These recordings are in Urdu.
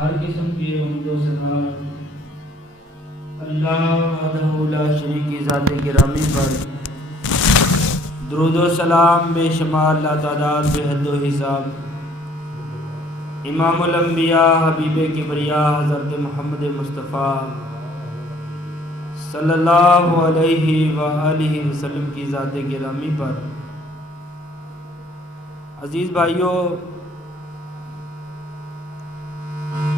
ہر قسم کی حمد و ثنا اللہ وحدہ لا شریک کی ذات گرامی پر درود و سلام بے شمار لا تعداد بے حد و حساب امام الانبیاء حبیب کبریا حضرت محمد مصطفیٰ صلی اللہ علیہ وآلہ وسلم کی ذات گرامی پر۔ عزیز بھائیوں،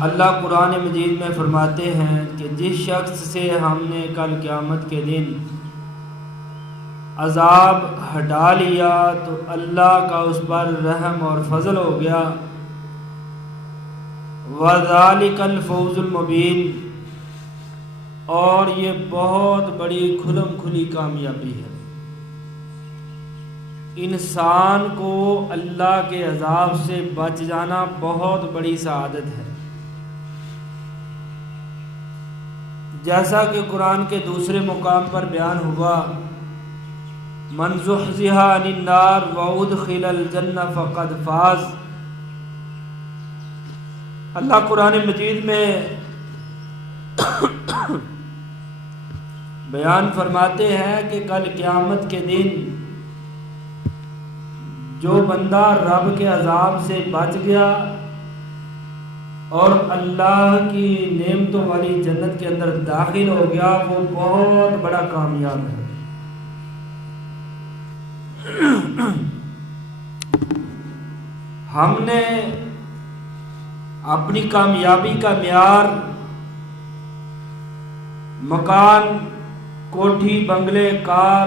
اللہ قرآن مجید میں فرماتے ہیں کہ جس شخص سے ہم نے کل قیامت کے دن عذاب ہٹا لیا تو اللہ کا اس پر رحم اور فضل ہو گیا، وَذَلِكَ الْفَوْزُ الْمُبِينُ، اور یہ بہت بڑی کھلم کھلی کامیابی ہے۔ انسان کو اللہ کے عذاب سے بچ جانا بہت بڑی سعادت ہے، جیسا کہ قرآن کے دوسرے مقام پر بیان ہوا، من زحزح عن النار وادخل الجنہ فقد فاز۔ اللہ قرآن مجید میں بیان فرماتے ہیں کہ کل قیامت کے دن جو بندہ رب کے عذاب سے بچ گیا اور اللہ کی نعمتوں والی جنت کے اندر داخل ہو گیا، وہ بہت بڑا کامیاب ہے۔ ہم نے اپنی کامیابی کا معیار مکان، کوٹھی، بنگلے، کار،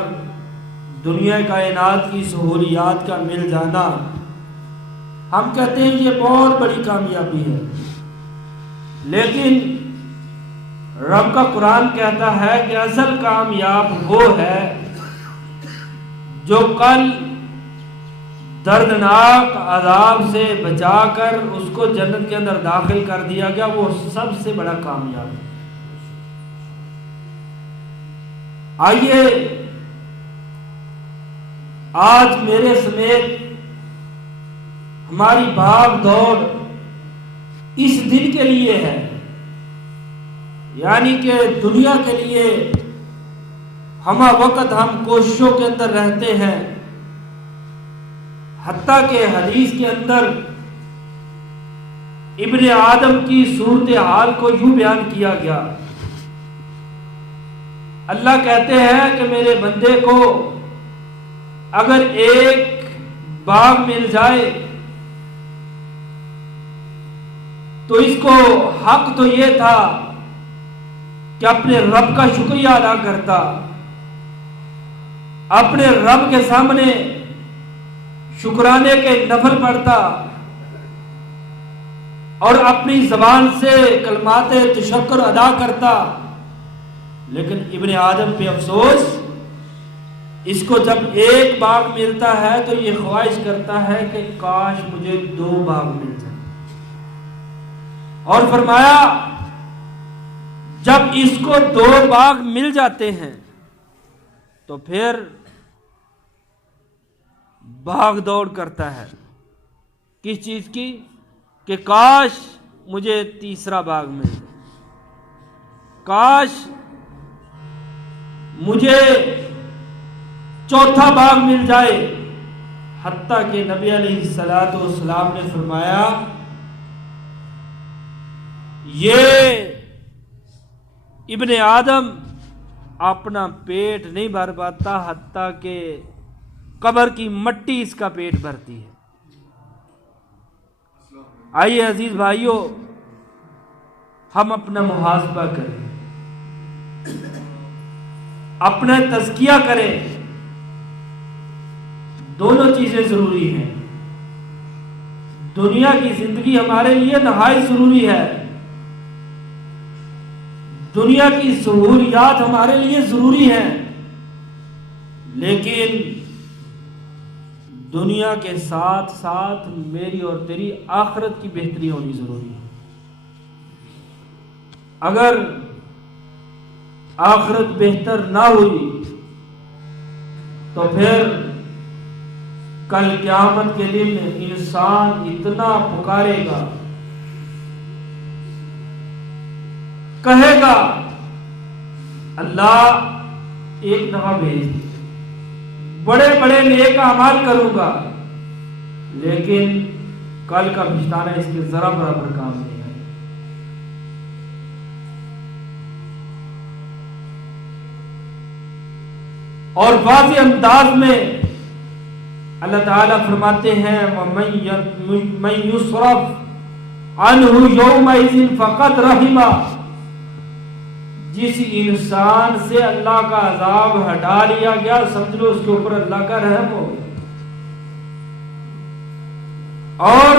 دنیا کائنات کی سہولیات کا مل جانا، ہم کہتے ہیں یہ بہت بڑی کامیابی ہے، لیکن رب کا قرآن کہتا ہے کہ اصل کامیاب وہ ہے جو کل دردناک عذاب سے بچا کر اس کو جنت کے اندر داخل کر دیا گیا، وہ سب سے بڑا کامیاب ہے۔ آئیے آج میرے سمیت ہماری بھاگ دوڑ اس دن کے لیے ہے، یعنی کہ دنیا کے لیے ہمہ وقت ہم کوششوں کے اندر رہتے ہیں، حتیٰ کہ حدیث کے اندر ابن آدم کی صورتحال کو یوں بیان کیا گیا، اللہ کہتے ہیں کہ میرے بندے کو اگر ایک باغ مل جائے تو اس کو حق تو یہ تھا کہ اپنے رب کا شکریہ ادا کرتا، اپنے رب کے سامنے شکرانے کے نفل پڑھتا اور اپنی زبان سے کلمات تشکر ادا کرتا، لیکن ابن آدم پہ افسوس، اس کو جب ایک باغ ملتا ہے تو یہ خواہش کرتا ہے کہ کاش مجھے 2 باغ مل جائیں، اور فرمایا جب اس کو 2 باغ مل جاتے ہیں تو پھر بھاگ دوڑ کرتا ہے، کس چیز کی؟ کہ کاش مجھے 3را باغ مل جائے، کاش مجھے 4تھا باغ مل جائے، حتیٰ کہ نبی علیہ الصلوۃ والسلام نے فرمایا یہ ابن آدم اپنا پیٹ نہیں بھر پاتا حتیٰ کہ قبر کی مٹی اس کا پیٹ بھرتی ہے۔ آئیے عزیز بھائیوں، ہم اپنا محاسبہ کریں، اپنا تزکیہ کریں، دونوں چیزیں ضروری ہیں۔ دنیا کی زندگی ہمارے لیے نہایت ضروری ہے، دنیا کی سہولیات ہمارے لیے ضروری ہیں، لیکن دنیا کے ساتھ ساتھ میری اور تیری آخرت کی بہتری ہونی ضروری ہے۔ اگر آخرت بہتر نہ ہوئی تو پھر کل قیامت کے دن انسان اتنا پکارے گا کہے گا اللہ ایک دفعہ بھیج دے، بڑے بڑے نیک اعمال کروں گا، لیکن کل کا پچھتانا اس کے ذرا برابر کام نہیں ہے۔ اور واضح انداز میں اللہ تعالیٰ فرماتے ہیں وَمَن يُصْرَفْ عَنْهُ يَوْمَئِذٍ فَقَدْ رَحِمَهُ، جس انسان سے اللہ کا عذاب ہٹا لیا گیا سمجھ لو اس کے اوپر اللہ کا رحم ہو گیا۔ اور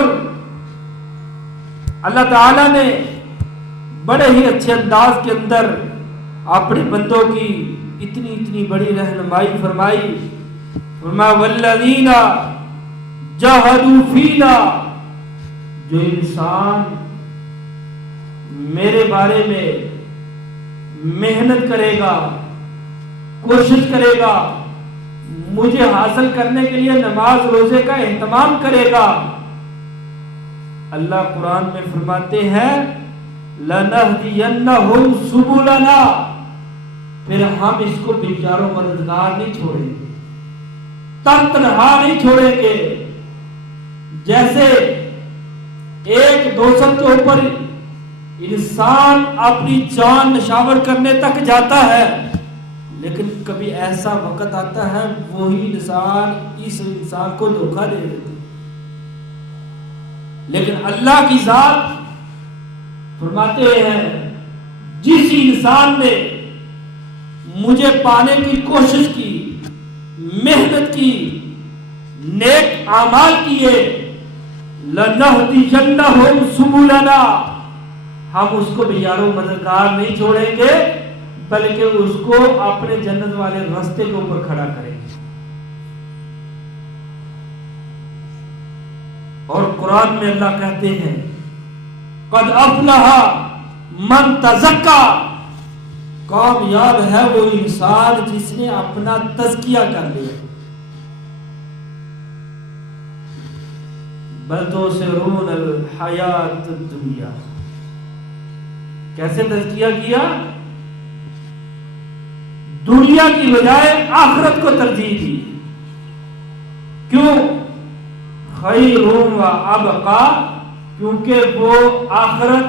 اللہ تعالیٰ نے بڑے ہی اچھے انداز کے اندر اپنے بندوں کی اتنی بڑی رہنمائی فرمائی، فرمایا والذین جاہدوا فینا، جو انسان میرے بارے میں محنت کرے گا، کوشش کرے گا، مجھے حاصل کرنے کے لیے نماز روزے کا اہتمام کرے گا، اللہ قرآن میں فرماتے ہیں لَنَهْدِيَنَّهُمْ سُبُلَنَا، پھر ہم اس کو بیچاروں مددگار نہیں چھوڑیں گے، تنہا نہیں چھوڑیں گے۔ جیسے ایک دوست کے اوپر انسان اپنی جان نشاور کرنے تک جاتا ہے، لیکن کبھی ایسا وقت آتا ہے وہی انسان اس انسان کو دھوکہ دے دیتا ہے، لیکن اللہ کی ذات فرماتے ہیں جس انسان نے مجھے پانے کی کوشش کی، محنت کی، نیک اعمال کیے، لَنَهْدِيَنَّهُمْ سُبُلَنَا، ہم اس کو بھی یاروں مددگار نہیں چھوڑیں گے بلکہ اس کو اپنے جنت والے راستے کے اوپر کھڑا کریں گے۔ اور قرآن میں اللہ کہتے ہیں قد افلح من تزکا، کامیاب ہے وہ انسان جس نے اپنا تزکیہ کر لیا۔ بل تؤثرون الحیات الدنیا، کیسے تزکیہ کیا؟ دنیا کی بجائے آخرت کو ترجیح دی۔ کیوں؟ خیر و ابقا، کیونکہ وہ آخرت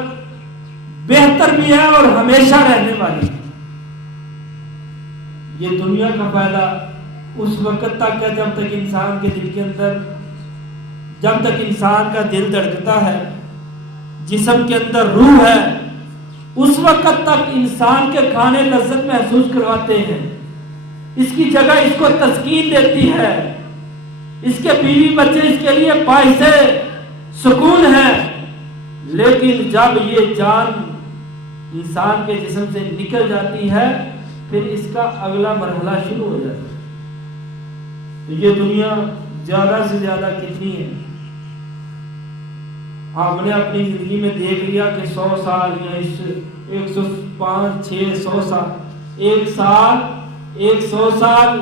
بہتر بھی ہے اور ہمیشہ رہنے والی ہے۔ یہ دنیا کا فائدہ اس وقت تک ہے جب تک انسان کے دل کے اندر، جب تک انسان کا دل دھڑکتا ہے، جسم کے اندر روح ہے، اس وقت تک انسان کے کھانے لذت محسوس کرواتے ہیں، اس کی جگہ اس کو تسکین دیتی ہے، اس کے بیوی بچے اس کے لیے باعث سکون ہے، لیکن جب یہ جان انسان کے جسم سے نکل جاتی ہے پھر اس کا اگلا مرحلہ شروع ہو جاتا ہے۔ تو یہ دنیا زیادہ سے زیادہ کتنی ہے؟ ہم نے اپنی زندگی میں دیکھ لیا کہ 100 سال یا 105 600 سال، ایک سال 100 سال،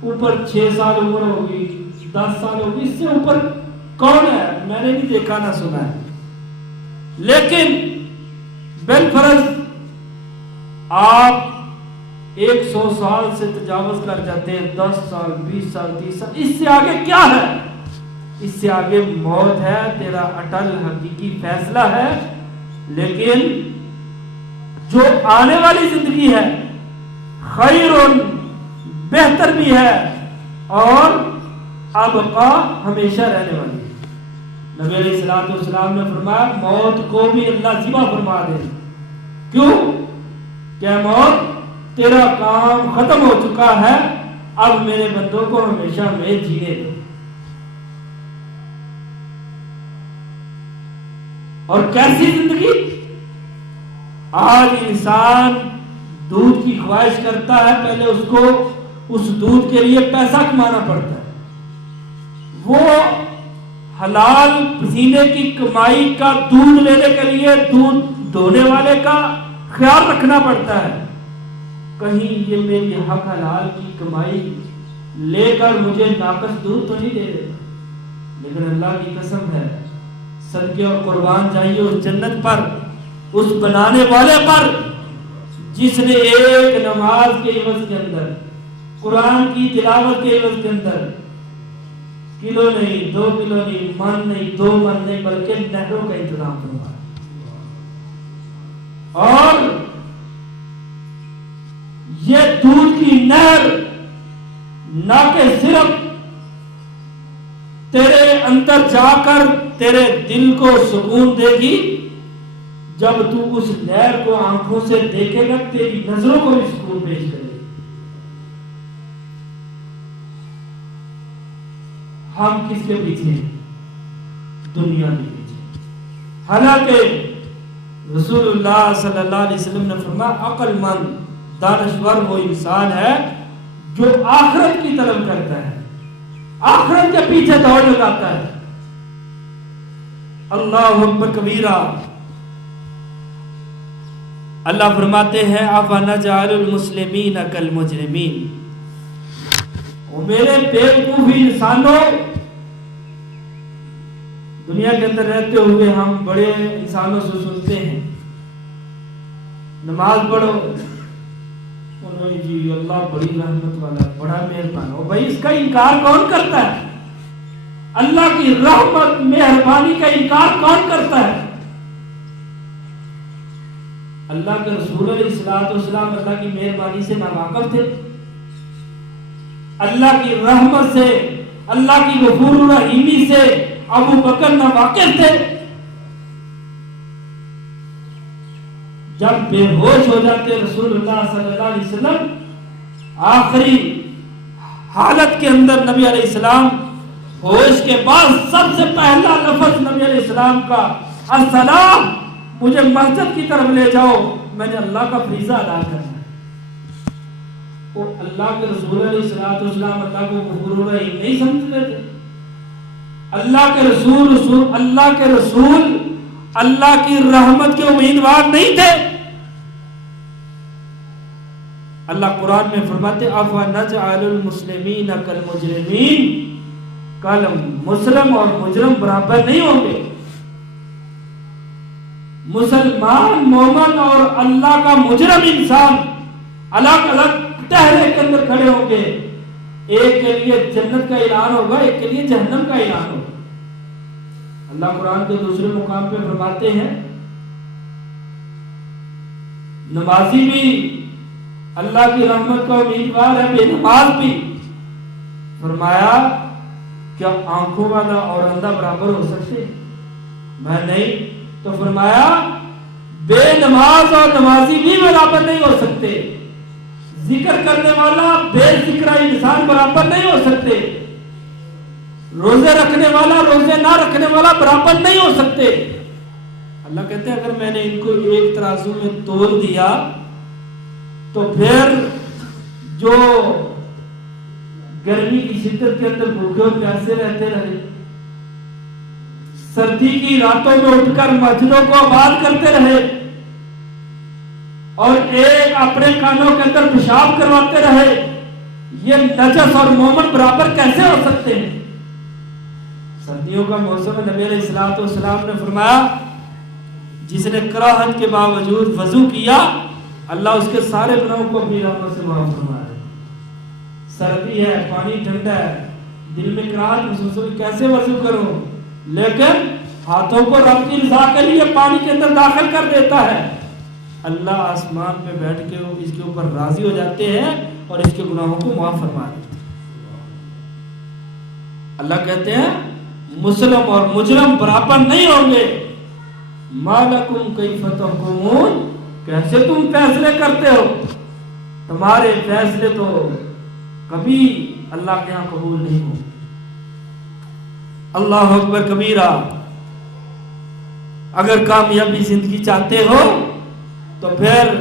اوپر 6 سال عمر ہوگی، 10 سال ہوگی، اس سے اوپر کون ہے؟ میں نے نہیں دیکھا نہ سنا ہے۔ لیکن بالفرض آپ 100 سال سے تجاوز کر جاتے ہیں، 10 سال 20 سال 30 سال، اس سے آگے کیا ہے؟ اس سے آگے موت ہے، تیرا اٹل حقیقی فیصلہ ہے۔ لیکن جو آنے والی زندگی ہے خیرن، بہتر بھی ہے، اور ابقا، ہمیشہ رہنے والی ہے۔ نبی علیہ الصلوۃ والسلام نے فرمایا موت کو بھی اللہ ذبح فرما دے۔ کیوں؟ کہ موت تیرا کام ختم ہو چکا ہے، اب میرے بندوں کو ہمیشہ میں جینے دو۔ اور کیسی زندگی؟ آج انسان دودھ کی خواہش کرتا ہے، پہلے اس کو اس دودھ کے لیے پیسہ کمانا پڑتا ہے، وہ حلال پسینے کی کمائی کا دودھ لینے کے لیے دودھ دھونے والے کا خیال رکھنا پڑتا ہے، کہیں یہ میری حق حلال کی کمائی لے کر مجھے ناقص دودھ تو نہیں دے رہے۔ لیکن اللہ کی قسم ہے، صدقے اور قربان جائیے اس جنت پر، اس بنانے والے پر جس نے ایک نماز کے عوض کے اندر، قرآن کی تلاوت کے عوض کے اندر کلو نہیں، 2 کلو نہیں، من نہیں، 2 من نہیں، بلکہ نہروں کا انتظام فرمایا۔ اور یہ دودھ کی نہر نہ کہ صرف تیرے اندر جا کر تیرے دل کو سکون دے گی، جب تو اس نہر کو آنکھوں سے دیکھے گا تیری نظروں کو بھی سکون پیش کرے گی۔ ہم کس کے پیچھے ہیں؟ دنیا کے پیچھے۔ حالانکہ رسول اللہ صلی اللہ علیہ وسلم نے فرمایا عقل مند دانشور وہ انسان ہے جو آخرت کی طلب کرتا ہے، آخرت کے پیچھے دوڑ لگاتا ہے۔ اللہ اکبر کبیرہ۔ اللہ فرماتے ہیں افنجعل المسلمین کالمجرمین، میرے بیوقوف انسانوں، دنیا کے اندر رہتے ہوئے ہم بڑے انسانوں سے سنتے ہیں نماز پڑھو، جی اللہ بڑی رحمت والا، بڑا مہربان ہو۔ بھائی اس کا انکار کون کرتا ہے؟ اللہ کی رحمت مہربانی کا انکار کون کرتا ہے؟ اللہ کے رسول علیہ الصلوۃ والسلام اللہ کی مہربانی سے ناواقف تھے، اللہ کی رحمت سے، اللہ کی غفور الرحیمی سے ابو بکر ناواقف تھے۔ جب بے ہوش ہو جاتے رسول اللہ صلی اللہ علیہ وسلم، آخری حالت کے اندر نبی علیہ السلام ہوش کے بعد سب سے پہلا لفظ نبی علیہ السلام کا السلام، مجھے مسجد کی طرف لے جاؤ، میں نے اللہ کا فریضہ ادا کرنا ہے۔ وہ اللہ کے رسول علیہ الصلوۃ والسلام اللہ کو غفور الرحیم نہیں سمجھتے تھے؟ اللہ کے رسول اللہ کی رحمت کے امیدوار نہیں تھے؟ اللہ قرآن میں فرماتے افنجعل المسلمین کالمجرمین، کل مسلم اور مجرم برابر نہیں ہوں گے۔ مسلمان مومن اور اللہ کا مجرم انسان الگ الگ ٹہرے کے اندر کھڑے ہوں گے، ایک کے لیے جنت کا اعلان ہوگا، ایک کے لیے جہنم کا اعلان ہوگا۔ اللہ قرآن کے دوسرے مقام پہ فرماتے ہیں نمازی بھی اللہ کی رحمت کا امیدوار ہے، بے نماز بھی۔ فرمایا کیا آنکھوں والا اور اندھا برابر ہو سکتے؟ میں نہیں۔ تو فرمایا بے نماز اور نمازی بھی برابر نہیں ہو سکتے، ذکر کرنے والا بے ذکر انسان برابر نہیں ہو سکتے، روزے رکھنے والا روزے نہ رکھنے والا برابر نہیں ہو سکتے۔ اللہ کہتے ہیں اگر میں نے ان کو ایک ترازو میں تول دیا تو پھر جو گرمی کی شدت کے اندر بھوکے اور پیاسے رہتے رہے، سردی کی راتوں میں اٹھ کر مسجدوں کو آباد کرتے رہے، اور ایک اپنے کانوں کے اندر پیشاب کرواتے رہے، یہ نجس اور مومن برابر کیسے ہو سکتے ہیں؟ سردیوں کا موسم نبی علیہ الصلوۃ والسلام نے فرمایا جس نے کراہت کے باوجود وضو کیا اللہ اس کے سارے گناہوں کو اپنی رحمت سے معاف فرمائے۔ سردی ہے، پانی ٹھنڈا ہے، دل میں کراہت محسوس ہو کیسے وضو کروں، لیکن ہاتھوں کو رب کی رضا کے لیے پانی کے اندر داخل کر دیتا ہے، اللہ آسمان پہ بیٹھ کے اس کے اوپر راضی ہو جاتے ہیں اور اس کے گناہوں کو معاف فرما دیتے ہیں۔ اللہ کہتے ہیں مسلم اور مجرم برابر نہیں ہوں گے۔ ما لکم کیف تحکمون، کیسے تم فیصلے کرتے ہو؟ تمہارے فیصلے تو کبھی اللہ کے ہاں قبول نہیں ہوں۔ اللہ اکبر کبیرہ۔ اگر کامیابی زندگی چاہتے ہو تو پھر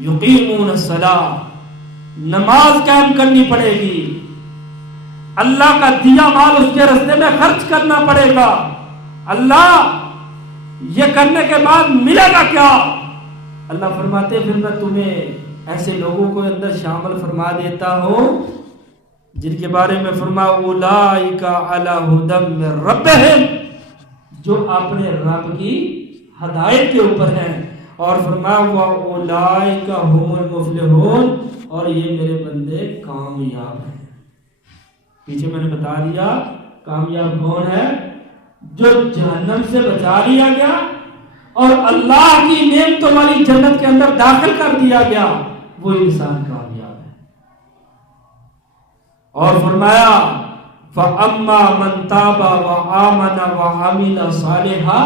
یقیمون الصلاۃ، نماز قائم کرنی پڑے گی، اللہ کا دیا مال اس کے راستے میں خرچ کرنا پڑے گا۔ اللہ یہ کرنے کے بعد ملے گا کیا؟ اللہ فرماتے پھر میں تمہیں ایسے لوگوں کو اندر شامل فرما دیتا ہوں جن کے بارے میں فرمایا اولئک علی ھدی من ربہم، جو اپنے رب کی ہدایت کے اوپر ہیں، اور فرمایا وَأُولَئِكَ هُمُ الْمُفْلِحُونَ، اور یہ میرے بندے کامیاب ہیں۔ پیچھے میں نے بتا دیا کامیاب کون ہے؟ جو جہنم سے بچا لیا گیا اور اللہ کی نعمتوں والی جنت کے اندر داخل کر دیا گیا، وہ انسان کامیاب ہے۔ اور فرمایا فَأَمَّا مَنْ تَابَ وَآمَنَ وَعَمِلَ صَالِحًا،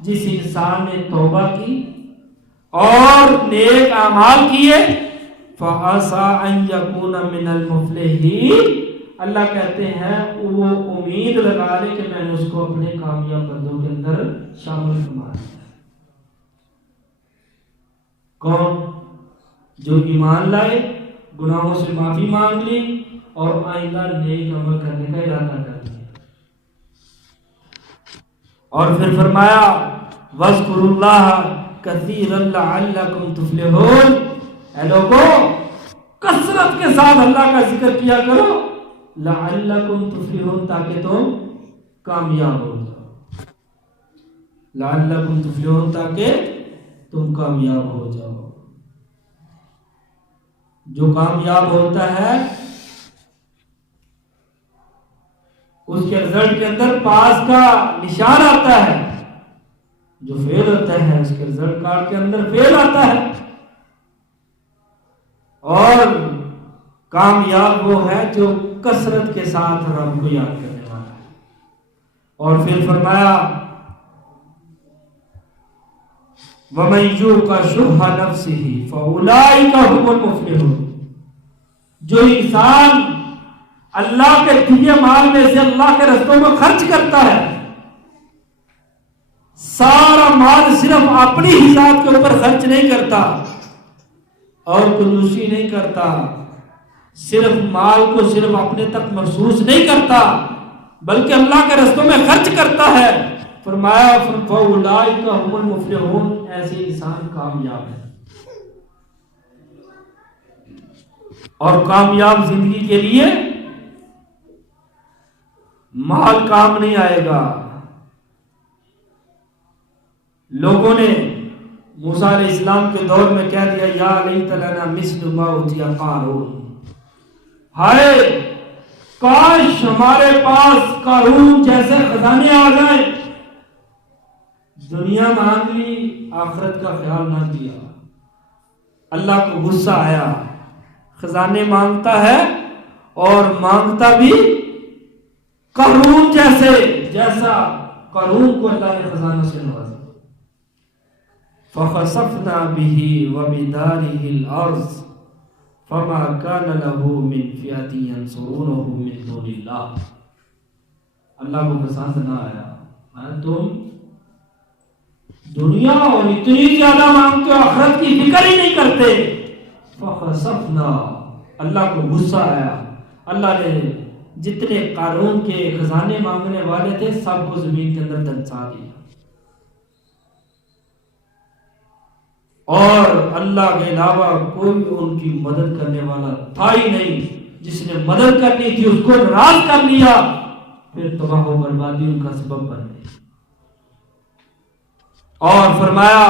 جس انسان نے توبہ کی اور نیک اعمال کیے، فَعَسَىٰ أَن يَكُونَ مِنَ الْمُفْلِحِينَ، اللہ کہتے ہیں وہ امید لگا لے کہ میں نے اس کو اپنے کامیاب بندوں کے اندر شامل فرما دیا۔ کون؟ جو ایمان لائے، گناہوں سے معافی مانگ لی اور آئندہ نیک عمل کرنے کا ارادہ کر لیا۔ اور پھر فرمایا وَاذْكُرُوا اللَّهَ كَثِيرًا لَعَلَّكُمْ تُفْلِحُونَ، اے لوگو کثرت کے ساتھ اللہ کا ذکر کیا کرو، لَعَلَّكُمْ تُفْلِحُونَ، تاکہ تم کامیاب ہو جاؤ، لَعَلَّكُمْ تُفْلِحُونَ، تاکہ تم کامیاب ہو جاؤ۔ جو کامیاب ہوتا ہے اس کے رزلٹ کے اندر پاس کا نشان آتا ہے، جو فیل ہوتا ہے اس کے رزلٹ کارڈ کے اندر فیل آتا ہے۔ اور کامیاب وہ ہے جو کثرت کے ساتھ رب کو یاد کرنے والا ہے۔ اور پھر فرمایا وَمَن يُوقَ شُحَّ نَفْسِهِ فَأُولَٰئِكَ هُمُ الْمُفْلِحُونَ، جو انسان اللہ کے دیے مال میں سے اللہ کے رستوں میں خرچ کرتا ہے، سارا مال صرف اپنی ہی ذات کے اوپر خرچ نہیں کرتا اور کنجوسی نہیں کرتا، صرف مال کو صرف اپنے تک محسوس نہیں کرتا بلکہ اللہ کے رستوں میں خرچ کرتا ہے، فرمایا فَأُولَٰئِكَ هُمُ الْمُفْلِحُونَ، ایسے انسان کامیاب ہے۔ اور کامیاب زندگی کے لیے مال کام نہیں آئے گا۔ لوگوں نے موسیٰ علیہ السلام کے دور میں کہہ دیا یا لیت لنا مثل ما اوتی قارون، ہائے کاش ہمارے پاس قارون جیسے خزانے آ جائیں۔ دنیا مانگ لی، آخرت کا خیال نہ کیا، اللہ کو غصہ آیا۔ خزانے مانگتا ہے اور مانگتا بھی قارون جیسا قارون کو اللہ نے خزانوں سے نوازا۔ فخسفنا به وبداره الارض فما كان له من فئة ينصرونه من دون الله، اللہ کو پسند نہ آیا، تم دنیا اور اتنی زیادہ مانگتے ہو، آخرت کی فکر ہی نہیں کرتے۔ فخسفنا، اللہ کو غصہ آیا، اللہ نے جتنے قارون کے خزانے مانگنے والے تھے سب کو زمین کے اندر دنسا دیا، اور اللہ کے علاوہ کوئی ان کی مدد کرنے والا تھا ہی نہیں۔ جس نے مدد کرنی تھی اس کو ناراض کر لیا، پھر تباہ و بربادی ان کا سبب بن گئی۔ اور فرمایا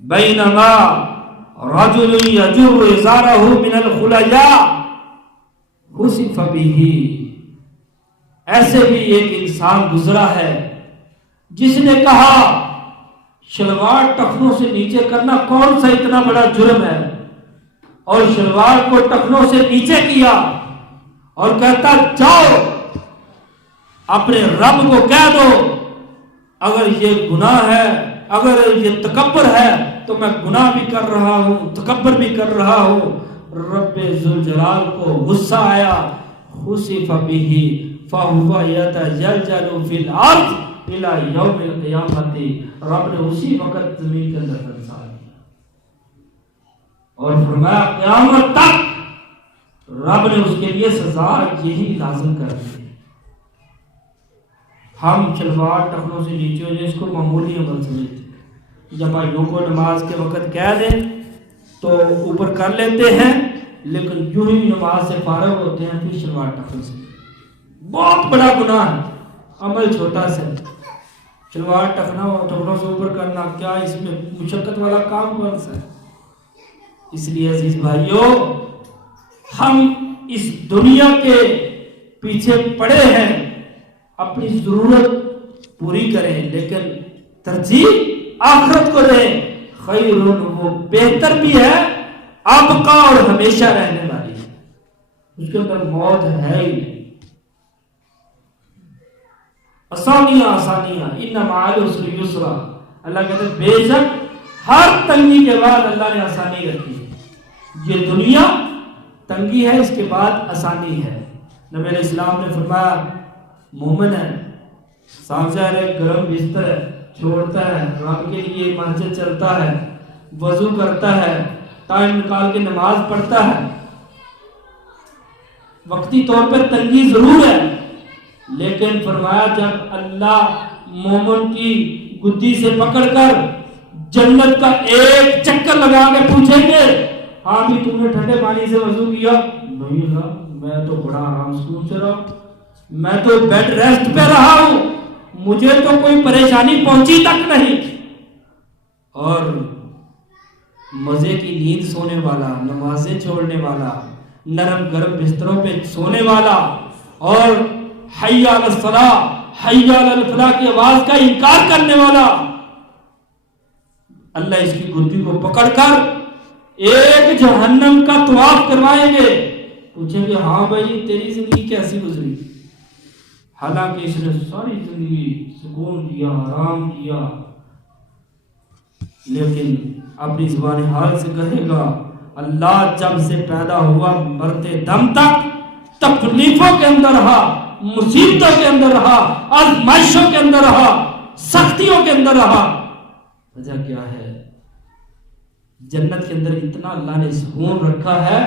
بینما رجل یجر ازارہ من الخلیاء خسف به، ایسے بھی ایک انسان گزرا ہے جس نے کہا شلوار ٹخنوں سے نیچے کرنا کون سا اتنا بڑا جرم ہے، اور شلوار کو ٹخنوں سے نیچے کیا اور کہتا جاؤ اپنے رب کو کہہ دو اگر یہ گناہ ہے، اگر یہ تکبر ہے تو میں گناہ بھی کر رہا ہوں، تکبر بھی کر رہا ہوں۔ رب ذوالجلال کو غصہ آیا، خسف به فهو يتجلجل في الارض الى یوم القیامت، رب نے اسی وقت زمین کے اندر دنسا دیا، اور فرمایا قیامت تک رب نے اس کے لیے سزا یہی لازم کر دی۔ ہم شلوار ٹخنوں سے نیچے ہو جائے اس کو معمولی عمل سمجھتے، جب بھائیوں کو نماز کے وقت کہہ دیں تو اوپر کر لیتے ہیں، لیکن یوں ہی نماز سے فارغ ہوتے ہیں پھر شلوار ٹخن سے، بہت بڑا گناہ ہے، عمل چھوٹا سے۔ شلوار ٹخنوں سے اوپر کرنا، کیا اس میں مشقت والا کام کون سا ہے؟ اس لیے عزیز بھائیوں، ہم اس دنیا کے پیچھے پڑے ہیں، اپنی ضرورت پوری کریں لیکن ترجیح آخرت کو دیں۔ خیر، وہ بہتر بھی ہے، ابقا اور ہمیشہ رہنے والی ہے، اس کے اندر موت ہے ہی نہیں۔ آسانیاں ان مع العسر یسرا، اللہ کہتے ہیں بے شک ہر تنگی کے بعد اللہ نے آسانی رکھی ہے۔ یہ دنیا تنگی ہے، اس کے بعد آسانی ہے۔ نبی علیہ السلام نے فرمایا مومن ہے، سامنے ایک گرم بستر ہے، چھوڑتا ہے، رب کے لیے مسجد چلتا ہے، وضو کرتا ہے، ٹائم نکال کے نماز پڑھتا ہے۔ وقتی طور پر تنگی ضرور ہے، لیکن فرمایا جب اللہ مومن کی گدی سے پکڑ کر جنت کا ایک چکر لگا کے پوچھیں گے ہاں بھی تم نے ٹھنڈے پانی سے وضو کیا؟ نہیں صاحب، میں تو بڑا آرام سکون سے رہا، میں تو بیڈ ریسٹ پہ رہا ہوں، مجھے تو کوئی پریشانی پہنچی تک نہیں۔ اور مزے کی نیند سونے والا، نمازیں چھوڑنے والا، نرم گرم بستروں پہ سونے والا، اور حی علی الصلاۃ حی علی الفلاح کی آواز کا انکار کرنے والا، اللہ اس کی گدی کو پکڑ کر ایک جہنم کا طواف کروائیں گے، پوچھیں گے ہاں بھائی تیری زندگی کیسی گزری؟ حالانکہ اس نے ساری زندگی سکون کیا، آرام کیا، لیکن اپنی زبان حال سے کہے گا اللہ جب سے پیدا ہوا مرتے دم تک تکلیفوں کے اندر رہا، مصیبتوں کے اندر رہا، آزمائشوں کے اندر رہا، سختیوں کے اندر رہا۔ وجہ کیا ہے؟ جنت کے اندر اتنا اللہ نے سکون رکھا ہے،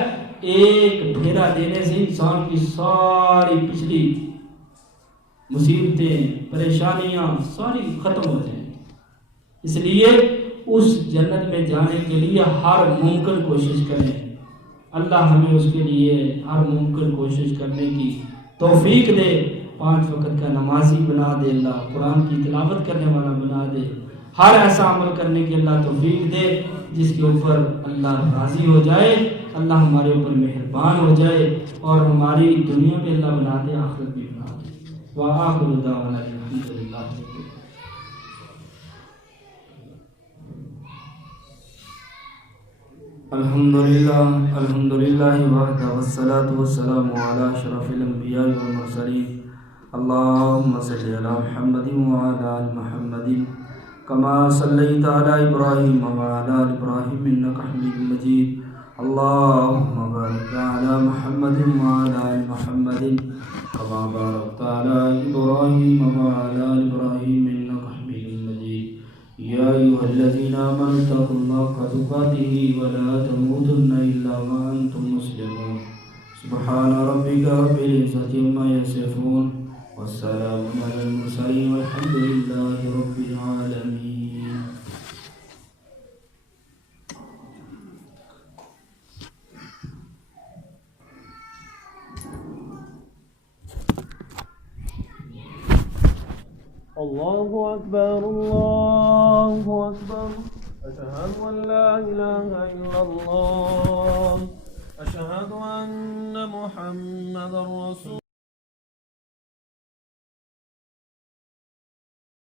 ایک پھیرا دینے سے انسان کی ساری پچھلی مصیبتیں پریشانیاں ساری ختم ہو جائیں۔ اس لیے اس جنت میں جانے کے لیے ہر ممکن کوشش کریں، اللہ ہمیں اس کے لیے ہر ممکن کوشش کرنے کی توفیق دے، 5 وقت کا نمازی بنا دے اللہ، قرآن کی تلاوت کرنے والا بنا دے، ہر ایسا عمل کرنے کی اللہ توفیق دے جس کے اوپر اللہ راضی ہو جائے، اللہ ہمارے اوپر مہربان ہو جائے، اور ہماری دنیا میں اللہ بنا دے، آخرت بھی بنا دے۔ وآخر دعوانا الحمدللہ۔ الحمدللہ وحدہ والصلاة والسلام علی اشرف الانبیاء والمرسلین، اللہم صلی علی محمد وعلی آل محمد کما صلیت علی ابراہیم وعلی آل ابراہیم انک حمید مجید، اللہم بارک علی محمد وعلی آل محمد کما بارکت علی ابراہیم وعلی آل ابراہیم انک حمید مجید۔ یا ایھا الذین آمنوا اتقوا اللہ حق تقاتہ ولا تموتن الا وانتم مسلمون، سبحان ربک رب العزۃ عما یصفون والسلام علی المرسلین والحمد للہ رب العالمین۔ اللہ اکبر اللہ اکبر، اشہد ان لا الہ الا اللہ، اشہد ان محمد رسول